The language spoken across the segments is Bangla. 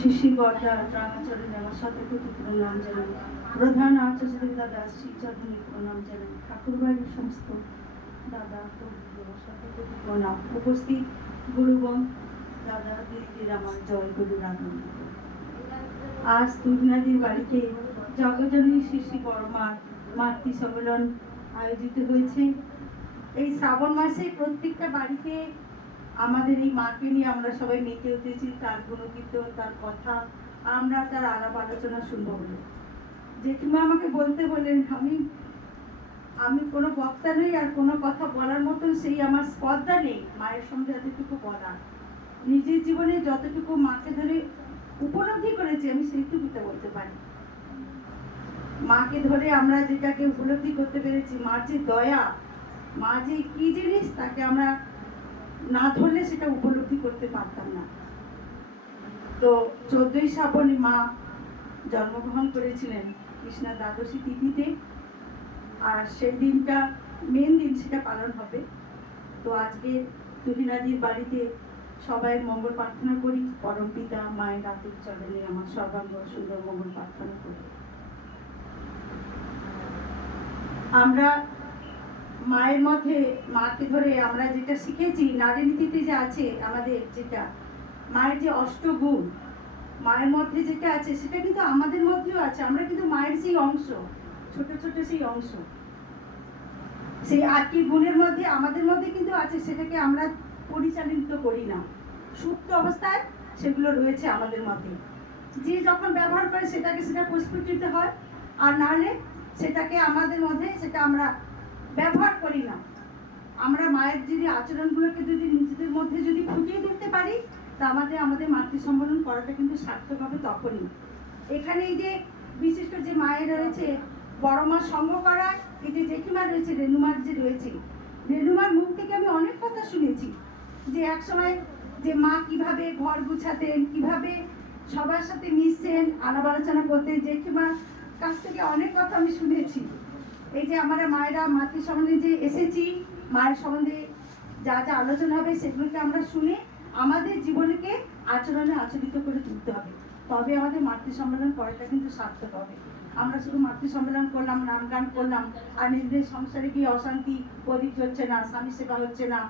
শিশি বর্দা রাঙাচরণে আমার শতকোটি প্রণাম জানাই, প্রধান আচার্য দাদা শ্রীচরণে প্রণাম জানাই, ঠাকুরবাড়ির সমস্ত দাদা শতকোটি প্রণাম, উপস্থিত গুরুগণ দাদা দিদিদের আমার জয় গুরুর আনন্দ। আজ তুহিনাদির বাড়িতে জগজননী শিশি বর্মার মাতৃ সম্মেলন আয়োজিত হয়েছে। এই শ্রাবণ মাসে প্রত্যেকটা বাড়িতে আমাদের এই মাকে নিয়ে আমরা সবাই মেতে উঠেছি, তার গুণকীর্তন, তার কথা, আমরা তার আলাপ আলোচনা শুনবো বলে। জেঠিমা আমাকে বলতে বললেন, আমি কোনো বক্তা নই, আর কোনো কথা বলার মতন সেই আমার স্পর্ধা নেই মায়ের সঙ্গে যতটুকু বলার। নিজের জীবনে যতটুকু মাকে ধরে উপলব্ধি করেছি আমি সেইটুকুতে বলতে পারি। মাকে ধরে আমরা যেটাকে উপলব্ধি করতে পেরেছি, মার যে দয়া, মা যে কি জিনিস তাকে আমরা না ধরলে সেটা উপলব্ধি করতে পারতাম না। তো 14ই শ্রাবণে মা জন্মগ্রহণ করেছিলেন কৃষ্ণা দ্বাদশী তিথিতে, আর সেই দিনটা মেন দিন, সেটা পালন হবে। তো আজকে তুহিনাদির বাড়িতে সবাই মঙ্গল প্রার্থনা করি, পরম পিতা মায়ের রাতের চরণে আমার সর্বাঙ্গ সুন্দর মঙ্গল প্রার্থনা করি। আমরা মায়ের মধ্যে মাকে ধরে আমরা যেটা শিখেছি, নারী নীতিতে যে আছে আমাদের, যেটা মায়ের যে অষ্টগুণ মায়ের মধ্যে যেটা আছে সেটা কিন্তু আমাদের মধ্যেও আছে। আমরা কিন্তু মায়ের সেই অংশ, ছোট ছোট সেই অংশ, সেই 8টি গুণের মধ্যে আমাদের মধ্যে কিন্তু আছে, সেটাকে আমরা পরিচালিত করি না। সুপ্ত অবস্থায় সেগুলো রয়েছে আমাদের মধ্যে। যে যখন ব্যবহার করে সেটা প্রস্ফুটিত হয়, আর নাহলে সেটাকে আমাদের মধ্যে সেটা আমরা ব্যবহার করি না। আমরা মায়ের যদি আচরণগুলোকে যদি নিজেদের মধ্যে যদি ফুটিয়ে তুলতে পারি, তা আমাদের মাতৃ সম্মেলন করাটা কিন্তু সার্থক হবে তখনই। এখানে এই যে বিশিষ্ট যে মায়ের রয়েছে, বড় মা সঙ্গ করা, এই যে জেঠিমা রয়েছে, রেণুমার যে রয়েছে, রেণুমার মুখ থেকে আমি অনেক কথা শুনেছি, যে এক সময় যে মা কিভাবে ঘর গুছাতেন, কিভাবে সবার সাথে মিশছেন, আলাপ আলোচনা করতেন। জেঠিমার কাছ থেকে অনেক কথা আমি শুনেছি। এই যে আমরা মায়েরা মাতৃ সম্বন্ধে যে এসেছি, মায়ের সম্বন্ধে যা যা আলোচনা হবে সেগুলোকে আমরা শুনে আমাদের জীবনকে আচরণে আচরিত করে তুলতে হবে, তবে আমাদের মাতৃ সম্মেলন করাটা কিন্তু সার্থক হবে। আমরা শুধু মাতৃ সম্মেলন করলাম, নাম গান করলাম, আর নিজেদের সংসারে গিয়ে অশান্তি, প্রদীপ হচ্ছে না, স্বামী সেবা হচ্ছে না,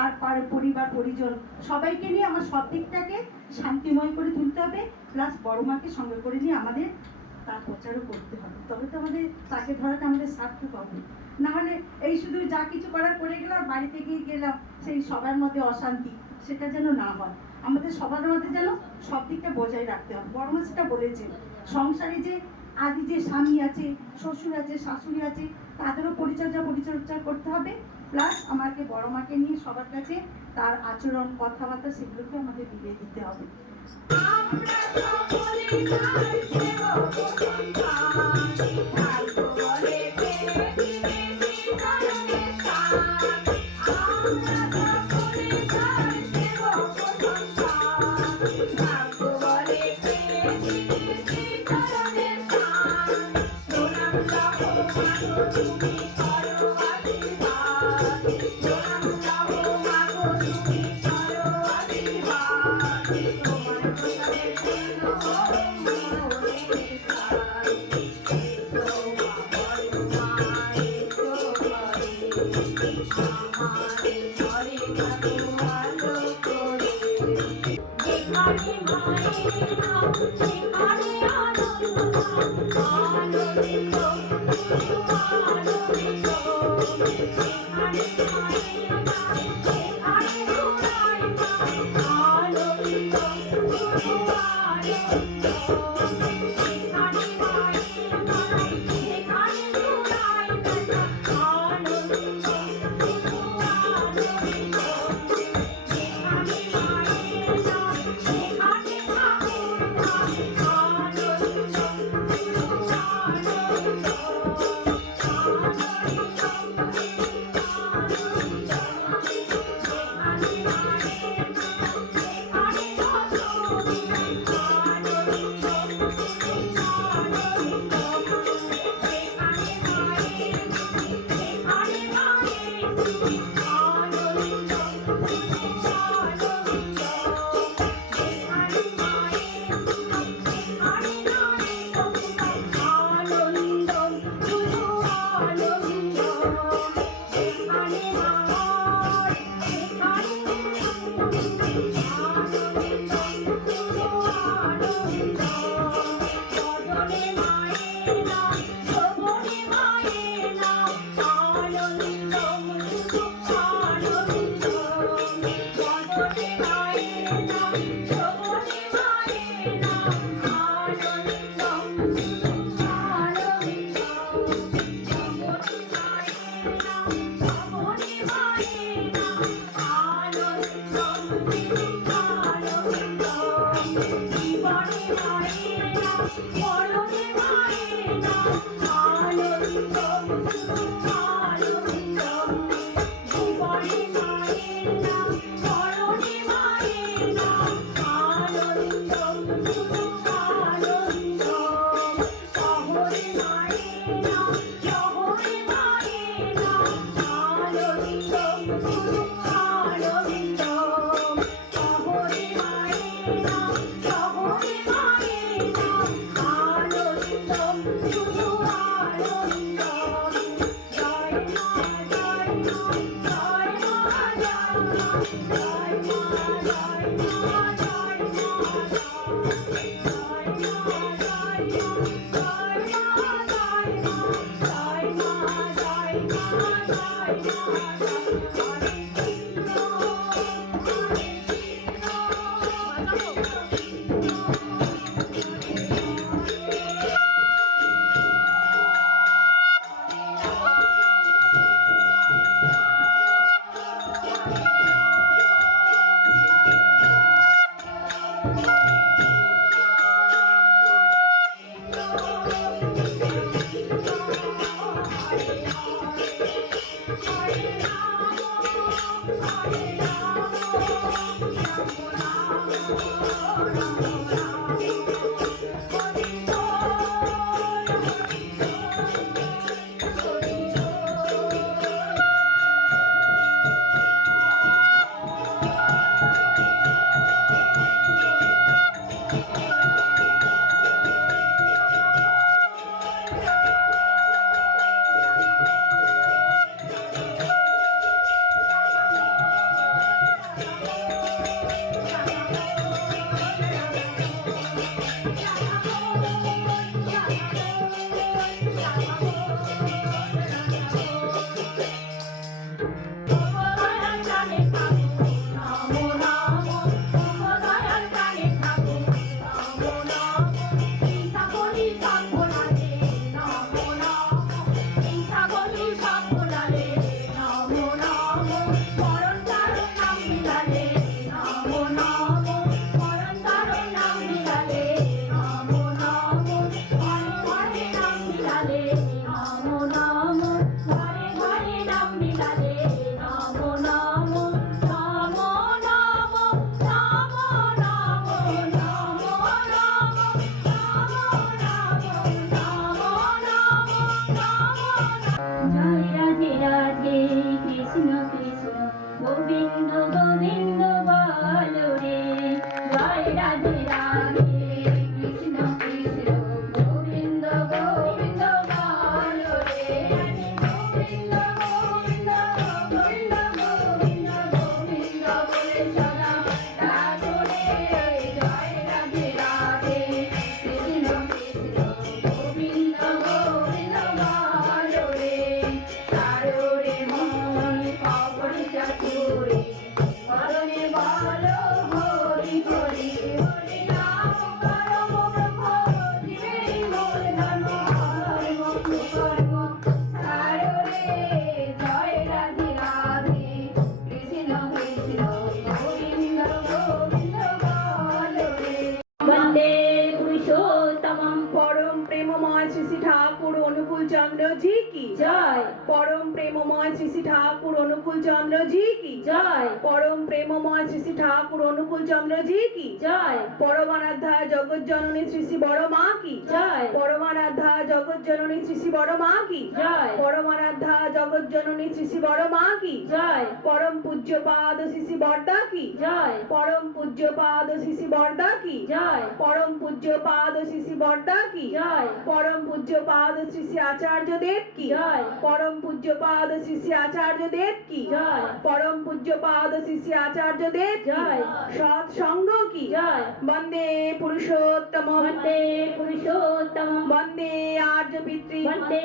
আর পরিবার পরিজন সবাইকে নিয়ে আমার সব দিকটাকে শান্তিময় করে তুলতে হবে। প্লাস বড় মাকে সঙ্গে করে নিয়ে আমাদের তার প্রচারও করতে হবে, তবে তো আমাদের তাকে ধরাটা আমাদের সার্থক হবে। নাহলে এই শুধু যা কিছু করার করে গেলাম, বাড়িতে গিয়ে গেলাম, সেই সবার মধ্যে অশান্তি, সেটা যেন না হয়। আমাদের সবার মধ্যে যেন সব দিকটা বজায় রাখতে হবে। বড় মা সেটা বলেছেন, সংসারে যে আদি যে স্বামী আছে, শ্বশুর আছে, শাশুড়ি আছে, তাদেরও পরিচর্যা করতে হবে। প্লাস আমাকে বড় মাকে নিয়ে সবার কাছে তার আচরণ, কথাবার্তা সেগুলোকে আমাদের বিলিয়ে দিতে হবে। হরি হরি হরি নাম করম ব্রহ্ম জীবের মূল ধর্ম হর ভক্তি কর্ম ছাড়ো রে জয় রাধে রাধে কৃষ্ণ কৃষ্ণ গোবিন্দ গোবিন্দ বলো রে বন্দে পুরুষোত্তমম পরম প্রেমময় শ্রী শ্রী ঠাকুর অনুকূল চন্দ্র জি কি জয় পরম প্রেমময় শ্রী শ্রী ঠাকুর অনুকূল চন্দ্র জি কি জয় পরম প্রেমময় শ্রী শ্রী ঠাকুর অনুকূল চন্দ্র জি কি জয় পরমারাধ্যা জগৎ জননী শ্রী শ্রী বড় মা কি জয় পরমারাধ্যা জগৎ জননী শ্রী শ্রী বড় মা কি জয় পরমারাধ্যা জগৎ জননী শ্রী শ্রী বড় মা কি জয় পরম পূজ্যপাদ শ্রী শ্রী বর্দা কি জয় পরম পূজ্যপাদ শ্রী শ্রী বর্দা কি জয় পরম পূজ্যপাদ শ্রী শ্রী বর্দা কি জয় পরম পূজ্যপাদ শ্রী শ্রী আচার্য দেব কি জয় পরম পূজ্যপাদ শ্রী শ্রী আচার্য দেব কি জয় পরম পূজ্যপাদ শ্রী শ্রী আচার্য দেব কি জয় সৎ সঙ্গ কি জয় বন্দে পুরুষোত্তম বন্দে পুরুষোত্তম বন্দে আর্য পিতৃ বন্দে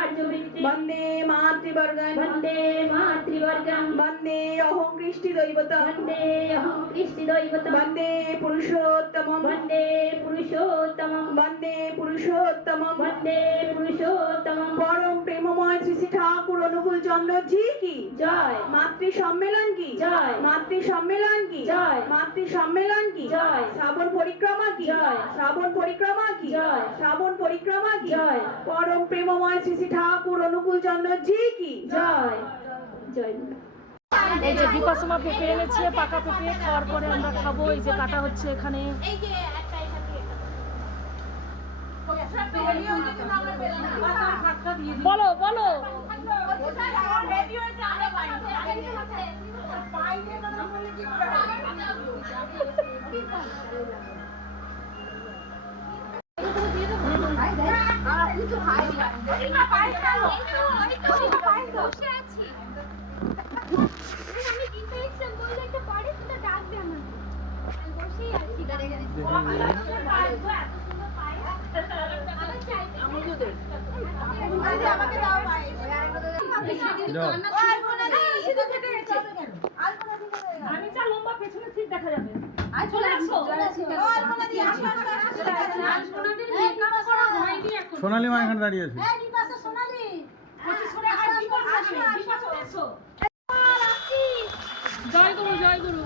আর্যবৃত্তি বন্দে মাতৃবর্গন বন্দে মাতৃবর্গম বন্দে অহং কৃষ্টি দৈবতম বন্দে অহং কৃষ্টি দৈবতম বন্দে পুরুষোত্তম বন্দে পুরুষোত্তমম বন্দে পুরুষোত্তম বন্দে পুরুষোত্তমম পরম প্রেমময় শ্রী শ্রী ঠাকুর অনুকূল চন্দ্র জি কি জয় মাতৃ সম্মেলন কি জয় মাতৃ সম্মেলন কি জয় মাতৃ সম্মেলন কি জয় শ্রাবণ পরিক্রমা কি জয় শ্রাবণ পরিক্রমা কি জয় শ্রাবণ পরিক্রমা কি জয় পরম প্রেমময় শ্রী শ্রী ঠাকুর অনুকূল চন্দ্র জি কি জয় জয় এই যে বিপাশমা পেঁপে এনেছে, পাকা পেঁপে খাওয়ার পরে আমরা খাবো। এই যে কাটা হচ্ছে এখানে। বলো বলো আমি কিনতে এসেছিলাম বললে একটা পরে তো ডাকবে আমাকে আমি বসেই আছি আমাকে দাও ভাই আমি যা লম্বা পেছনে ঠিক দেখা যাবে। চলে আসো। সোনালী মা এখানে দাঁড়িয়ে আছে। জয় গুরু জয় গুরু।